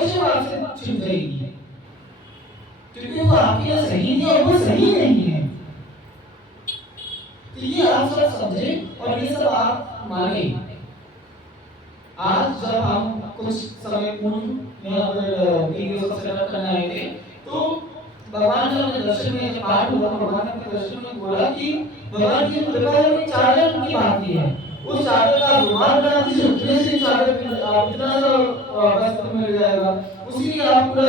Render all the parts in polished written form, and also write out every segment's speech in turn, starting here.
अवश्य आपसे छिप जाएगी, क्योंकि वो आपके लिए सही नहीं और वो सही नहीं है। तो ये आप सब समझे और ये सब आप माने। आज जब हम कुछ समय पूर्व यहाँ पर वीडियो सब सेटअप करने आए थे, तो भगवान ने अपने दर्शन में जब पाठ हुआ, भगवान ने अपने दर्शन में बोला कि भगवान की कृपा है चादर की बाकी है, उस चादर का रुमाल बना दीजिए, उतने से चादर इतना सा वस्त्र मिल जाएगा, उसी की आप पूरा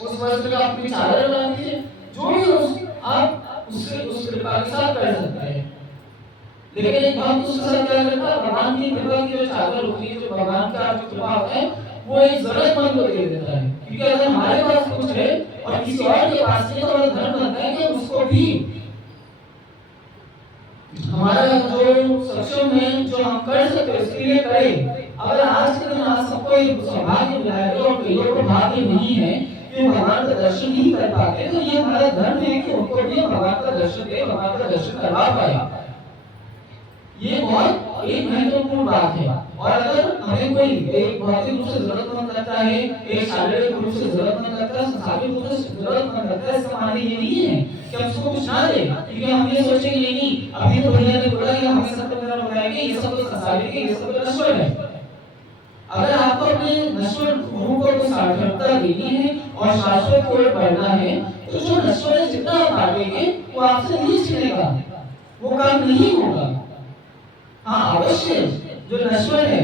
उस वस्त्र का अपनी चादर बना दीजिए, जो भी उस आप उससे उस कृपा के साथ कर सकते हैं। लेकिन एक भक्त उसके साथ क्या करता है, भगवान की कृपा की जो चादर होती है, जो भगवान का जो कृपा होता है, वो एक जरूरतमंद को दे देता है। क्योंकि अगर हमारे पास कुछ है और किसी और के पास नहीं, तो हमारा धर्म बनता है कि उसको भी हमारा जो सक्षम है, जो हम कर सकते हैं उसके लिए करें। अगर आज के दिन आज सबको एक सौभाग्य मिला है और कई लोगों को भाग्य नहीं है कि भगवान का दर्शन नहीं कर पाते, तो ये हमारा धर्म है कि उनको भी भगवान का दर्शन दे, भगवान का दर्शन करवा पाए। ये बहुत एक महत्वपूर्ण बात है। और अगर हमें कोई एक भौतिक रूप से जरूरतमंद लगता है, एक शारीरिक रूप से जरूरतमंद लगता है, संसारिक रूप से जरूरतमंद लगता है, इसका माने ये नहीं है कि हम उसको कुछ ना दें, क्योंकि हम ये सोचेंगे नहीं अभी तो भैया ने बोला कि हमें सब मेरा बताएंगे ये सब तो संसारिक है, ये सब तो नश्वर है। अगर आपको अपने नश्वर रूप को सार्थकता देनी है और शाश्वत की ओर बढ़ना है, तो जो नश्वर है जितना आप बांटेंगे वो आपसे नहीं छिनेगा, वो काम नहीं होगा। हाँ अवश्य जो नश्वर है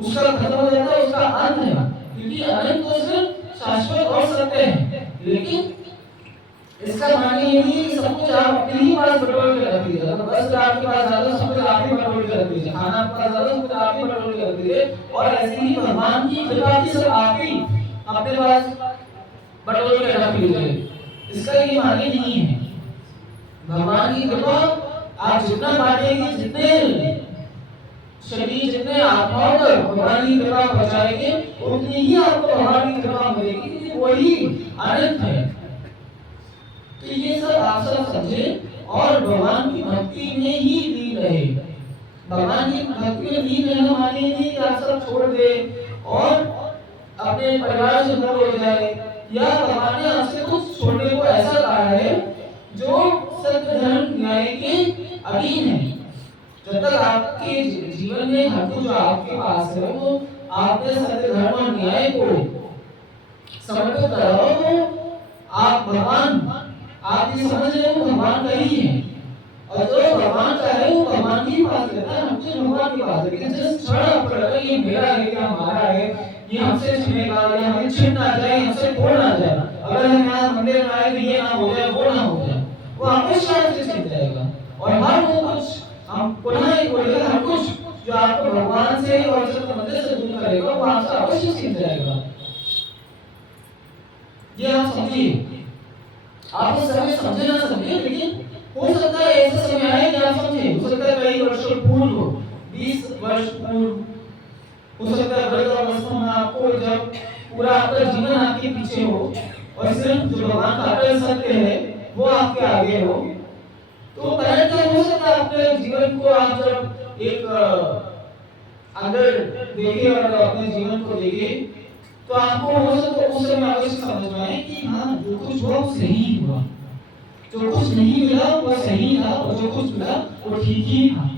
उसका खत्म हो जाता है, उसका अंत है, क्योंकि अनंत तो सिर्फ शाश्वत और सत्य है। लेकिन इसका माने ये नहीं कि सब कुछ आप अपने ही पास बटोर के रख दीजिए, बस आपके पास ज्यादा सब कुछ आप ही बटोर के रख दीजिए, खाना आपके पास ज्यादा सब कुछ आप ही बटोर के रख दीजिए, और ऐसे ही भगवान की कृपा की सब आप ही अपने पास बटोर के रख लीजिए, इसका ये माने नहीं है। भगवान की कृपा आप जितना बांटेंगे, जितने शरीर जितने आत्माओं को भगवान की कृपा पहुंचाएंगे, उतनी ही आपको भगवान की कृपा मिलेगी, क्योंकि वही अनंत है। तो ये सब आप सब समझे और भगवान की भक्ति में ही लीन रहे। भगवान की भक्ति में लीन रहना माने नहीं कि आप सब छोड़ दे और अपने परिवार से दूर हो जाए, या भगवान ने आपसे कुछ छोड़ने को ऐसा कहा है जो सत्य धर्म न्याय के अधीन है। जब तक आपके जीवन में हर कुछ जो आपके पास है वो आपने सत्य धर्म और न्याय को समर्पित करा हो, तो आप भगवान आप ये समझ रहे हो भगवान का ही है, और जो भगवान का है वो भगवान के पास रहता है, हम तो भगवान के पास है। लेकिन जिस क्षण आपको लगा ये मेरा है या हमारा है, ये हमसे छिनेगा या हमें छीन ना जाए, हमसे खोल ना जाए, अगर हम यहाँ मंदिर में आए तो ये ना हो जाए, वो ना हो जाए, वो हमेशा से छिन जाएगा। और हर वो कुछ हम पुनः एक बोलेगा, हर कुछ जो आपको भगवान से और सत्य मंदिर से दूर करेगा वो आपसे अवश्य छिन जाएगा। ये आप समझिए। आप इस समय समझे ना समझे, लेकिन हो सकता है ऐसा समय आए कि आप समझे। हो सकता है कई वर्षों पूर्व, 20 वर्ष पूर्व, हो सकता है वृद्धावस्था में आपको जब पूरा आपका जीवन आपके पीछे हो और सिर्फ जो भगवान का अटल सत्य है वो आपके आगे हो, तो पहले क्या हो सकता है अपने जीवन को आप जब एक अंदर देखिए और अपने जीवन को देखिए, तो आपको हो सकता है उस समय अवश्य समझ में आए कि हाँ जो कुछ हुआ वो सही हुआ, जो कुछ नहीं मिला वो सही था, और जो कुछ मिला वो ठीक ही था।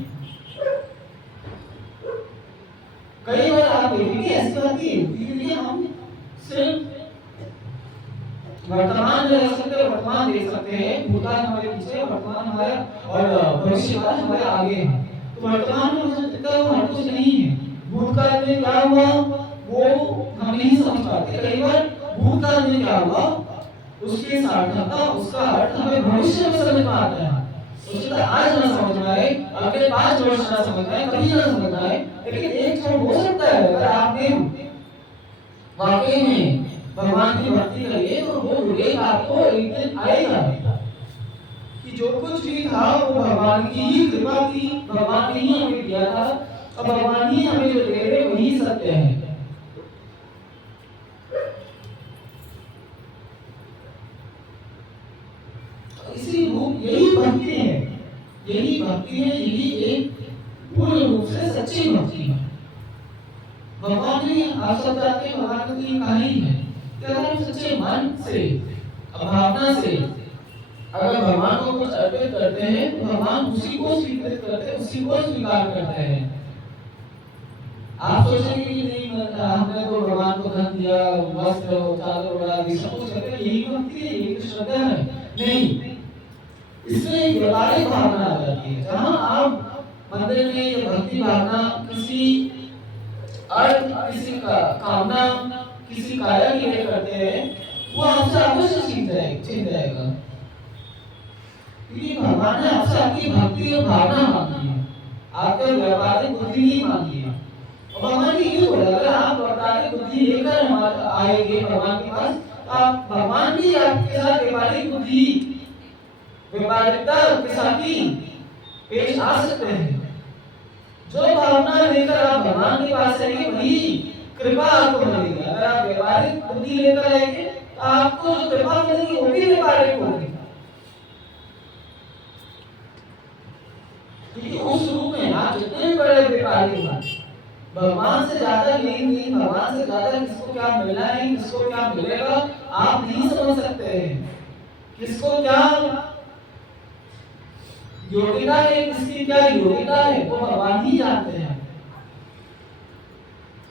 कई बार आप देखेंगे ऐसी बात है, हम सिर्फ वर्तमान में रह सकते हैं, वर्तमान देख सकते हैं, भूतकाल हमारे पीछे, वर्तमान हमारा और भविष्यकाल हमारे आगे है। तो वर्तमान में हो सकता है हर कुछ नहीं है, भूतकाल में क्या हुआ वो हम नहीं समझ पाते। कई बार भूतकाल में क्या हुआ उसकी सार्थकता, उसका अर्थ हमें भविष्य में समझ में आता है। उसके बाद आज ना समझ में आए, अगले 5 वर्ष ना समझ में आए, कभी ना समझ में आए, लेकिन एक क्षण हो सकता है अगर आपने वाकई में भगवान की भक्ति करिए तो वो विवेक आपको एक दिन आएगा कि जो कुछ भी था वो भगवान की ही कृपा थी, भगवान ने ही हमें दिया था, और भगवान ही हमें जो दे रहे वही सत्य है। इसी रूप यही भक्ति है, यही भक्ति है, यही एक पूर्ण रूप से सच्ची भक्ति है। भगवान ने आप सब जानते हैं भगवान की ये कहानी है कि अगर हम सच्चे मन से भावना से अगर भगवान को कुछ अर्पित करते हैं तो भगवान उसी को स्वीकृत करते हैं, उसी को स्वीकार करते हैं। आप सोचेंगे कि नहीं हमने तो भगवान को धन दिया, वस्त्र चादर उड़ा दी, सब कुछ करते हैं, यही भक्ति है, यही तो श्रद्धा है। नहीं, इसमें एक व्यावहारिक भावना आ जाती है। जहाँ आप मंदिर में ये भक्ति भावना किसी अर्थ, किसी का कामना, किसी कार्य के लिए करते हैं, वो आपसे अवश्य छीन जाएगा। क्योंकि भगवान ने आपसे आपकी भक्ति और भावना मांगी है, आपके व्यावहारिक बुद्धि नहीं मांगी है। और भगवान की ये बोला, अगर आप व्यावहारिक बुद्धि लेकर आएंगे भगवान के पास, आप भगवान भी आपके साथ व्यावहारिक बुद्धि, व्यावहारिकता के साथ ही पेश आ सकते हैं। जो भावना लेकर आप भगवान के पास आएंगे वही कृपा आपको मिलेगी। अगर आप व्यावहारिक बुद्धि लेकर आएंगे तो आपको जो कृपा मिलेगी वो भी व्यावहारिक होगी, क्योंकि उस रूप में आप जितने बड़े व्यापारी हैं, भगवान से ज्यादा लेन देन, भगवान से ज्यादा किसको क्या मिलना है, किसको क्या मिलेगा आप नहीं समझ सकते हैं। किसको क्या योग्यता है, किसकी क्या योग्यता है, वो भगवान ही जानते हैं।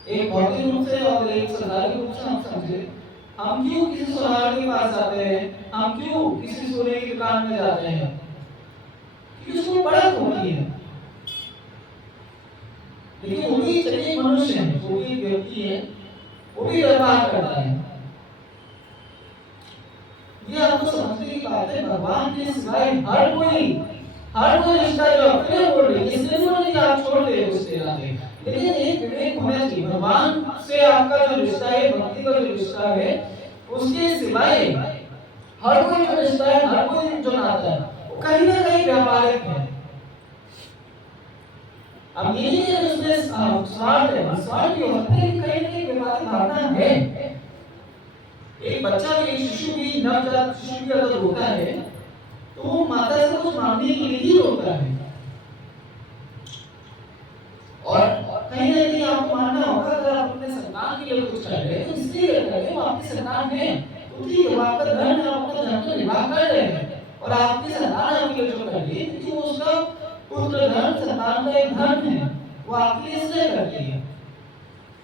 एक भौतिक रूप से और एक संसारिक रूप से हम समझे, हम क्यों किसी सुनार के पास जाते हैं, हम क्यों किसी सोने की दुकान में जाते हैं, क्योंकि उसको परख होती है। लेकिन वो भी चलिए मनुष्य है, वो भी व्यक्ति है, वो भी व्यवहार करता है। ये आपको समझने की बात है। भगवान के सिवाय हर कोई रिश्ता जो अपने बोल रही है, इसलिए बोल रही आप छोड़ दे उसके नाते, लेकिन एक विवेक होना चाहिए। भगवान से आपका जो रिश्ता है, भक्ति का जो रिश्ता है, उसके सिवाय हर कोई जो रिश्ता है, हर कोई जो नाता है, वो कहीं ना कहीं व्यावहारिक है। अब ये नहीं है उसमें स्वार्थ है, स्वार्थ भी होता है, कहीं ना कहीं व्यावहारिक भावना है। एक बच्चा भी, एक शिशु भी, नवजात शिशु भी अगर रोता है तो वो माता से कुछ मांगने के लिए ही रोता है। और कहीं ना कहीं आपको मानना होगा, अगर आप अपने संतान के लिए कुछ कर रहे हैं तो इसलिए कर रहे हैं, वो आपके संतान है, तो ठीक है, वो आपका धन है, आपका धन का निर्वाह कर रहे हैं। और आपकी संतान आपके लिए जो कर रही है, क्योंकि वो उसका पुत्र धन, संतान का एक धन है, वो आपके लिए इसलिए कर रही है।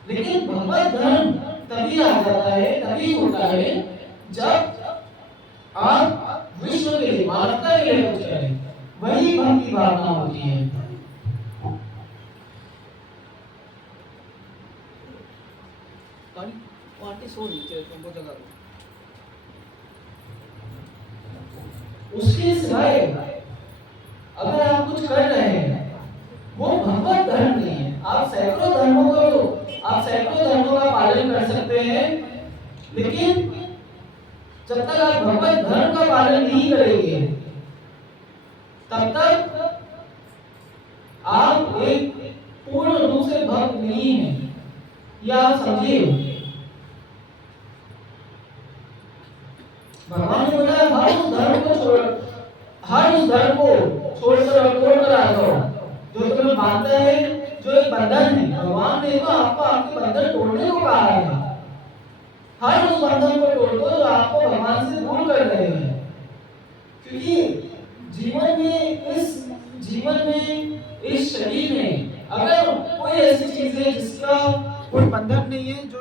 लेकिन भगवत धन तभी आ जाता है, तभी होता है जब आप विश्व के लिए, मानवता के लिए कुछ करें, वही भक्ति भावना होती है। उसके सिवाय अगर आप कुछ कर रहे हैं, वो भगवत धर्म नहीं है। आप सैकड़ों धर्मों का पालन कर सकते हैं, लेकिन जब तक आप भगवत धर्म का पालन नहीं करेंगे, तब तक आप एक पूर्ण रूप से भक्त नहीं हैं। या आप समझिए, भगवान ने बोला हर उस धर्म को छोड़कर आ जाओ जो तुम्हें बांधता है, जो एक बंधन है। भगवान ने तो आपको आपके बंधन तोड़ने को कहा है। हर उस बंधन को तोड़ दो जो आपको भगवान से दूर कर रहे हैं, क्योंकि जीवन में इस शरीर में अगर कोई ऐसी चीज है जिसका कोई बंधन नहीं है, जो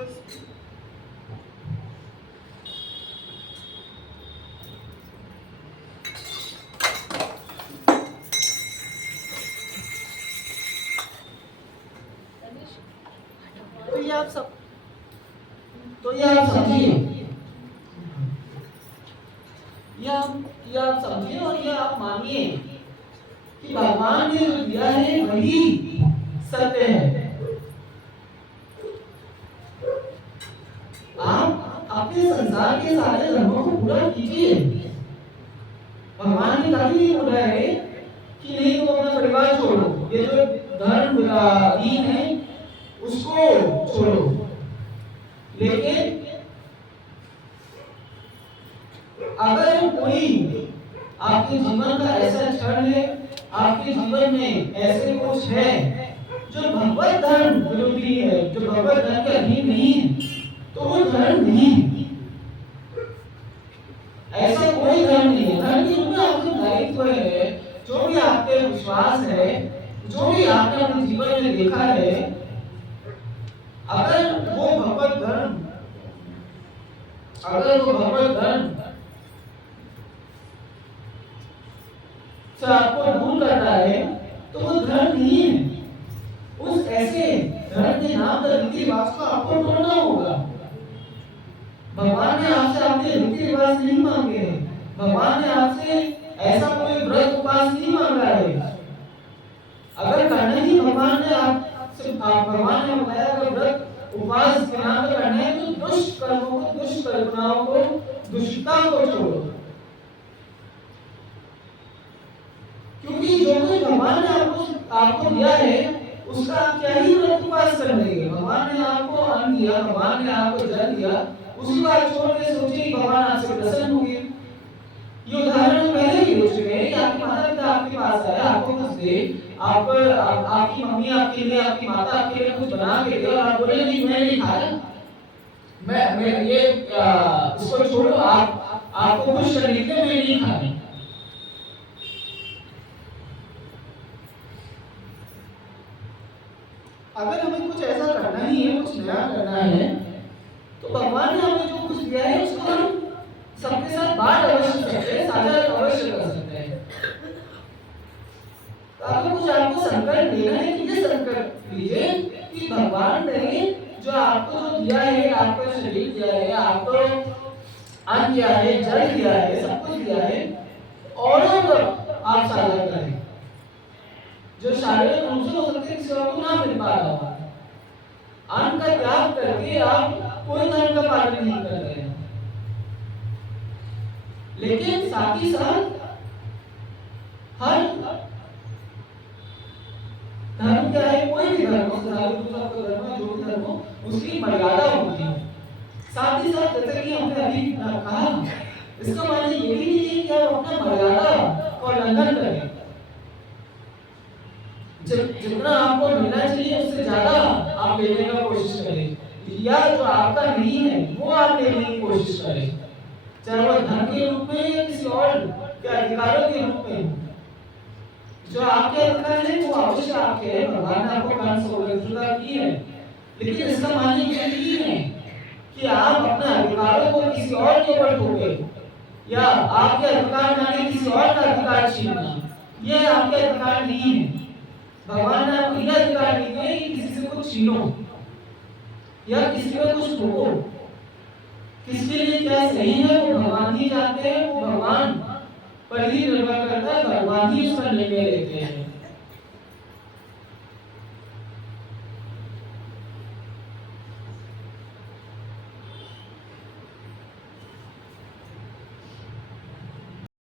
तो ये आप समझिए, आप समझिए और ये आप मानिए कि भगवान ने जो दिया है वही सत्य है। आप अपने संसार के सारे धर्मों को पूरा कीजिए। भगवान ने कभी नहीं बोला है कि नहीं तुम अपना परिवार छोड़ो, ये जो धर्म दीन है उसको छोड़ो। लेकिन अगर कोई आपके जीवन का ऐसा क्षण है, आपके जीवन में ऐसे कुछ है जो भगवत धर्म विरोधी है, जो भगवत धर्म के अधीन नहीं है, तो वो धर्म नहीं है। ऐसा कोई धर्म नहीं है। धर्म के रूप में आपके दायित्व है, जो भी आपके विश्वास है, जो भी आपने अपने जीवन में देखा है, अगर वो भगवत धर्म से आपको दूर कर रहा है, तो वो धर्म नहीं है। उस ऐसे धर्म के नाम पर रीति रिवाज को आपको तोड़ना होगा। भगवान ने आपसे आपके रीति रिवाज नहीं मांगे हैं। भगवान ने आपसे ऐसा कोई व्रत उपवास नहीं मांगा है। अगर करना ही भगवान ने बताया अगर व्रत उपवास के नाम पर करना है, तो दुष्ट कर्मों को, दुष्ट कल्पनाओं को, दुष्टता को छोड़ो। क्योंकि जो कुछ भगवान ने आपको दिया है, उसका आप क्या ही व्रत उपवास कर लेंगे। भगवान ने आपको अन्न दिया, भगवान ने आपको जल दिया, उसी बात छोड़ के सोचिए कि भगवान आपसे प्रसन्न होंगे। ये उदाहरण पहले ही हो चुके हैं कि आपके माता पिता आपके पास आए, आपको कुछ दे, आपकी मम्मी आपके लिए, आपकी माता आपके लिए कुछ बना के दे, और आप बोले नहीं मैं नहीं खाया, मैं ये इसको छोड़ो, आपको खुश करने के लिए मैं नहीं खानी। अगर हमें कुछ ऐसा करना ही है, कुछ नया करना है, तो भगवान ने हमें जो कुछ दिया है उसको हम सबके साथ बांट अवश्य सकते हैं, साझा अवश्य कर सकते हैं। तो अगर कुछ आपको संकल्प लेना है, ये संकल्प लीजिए कि भगवान ने जो आपको जो दिया है, आपको शरीर दिया है, आपको अन्न दिया है, जल दिया है, सब कुछ दिया है, औरों को आप साझा करें। जो शारीरिक रूप से हो सकते हैं किसी और को ना मिल पा रहा हो, अन्न का त्याग करके आप कोई धर्म का पालन नहीं कर रहे हैं। लेकिन साथ ही साथ हर धर्म क्या है, कोई भी धर्म हो, जो भी धर्म हो, उसकी मर्यादा होती है। साथ ही साथ जैसे कि हमने अभी कहा, इसका मतलब ये भी नहीं है कि आप अपना मर्यादा का उल्लंघन करें। जितना आपको मिलना चाहिए उससे ज्यादा आप लेने का कोशिश करें, या जो आपका नहीं है वो आप लेने की कोशिश करें, चाहे वो धन के रूप में या किसी और के अधिकारों के रूप में। जो आपके अधिकार है वो अवश्य आपके हैं, भगवान ने आपको कान स्वतंत्रता की है, लेकिन इसका माने ये नहीं है कि आप अपने अधिकारों को किसी और के ऊपर थोपे, या आपके अधिकार माने किसी और का अधिकार छीनना। ये आपके अधिकार नहीं है। भगवान ने आपको यह अधिकार नहीं दिया कि किसी से कुछ छीनो या किसी पे कुछ थोपो। किसके लिए क्या सही है वो भगवान ही जानते हैं, वो भगवान पर ही निर्भर करता है, भगवान ही उसका निर्णय लेते हैं।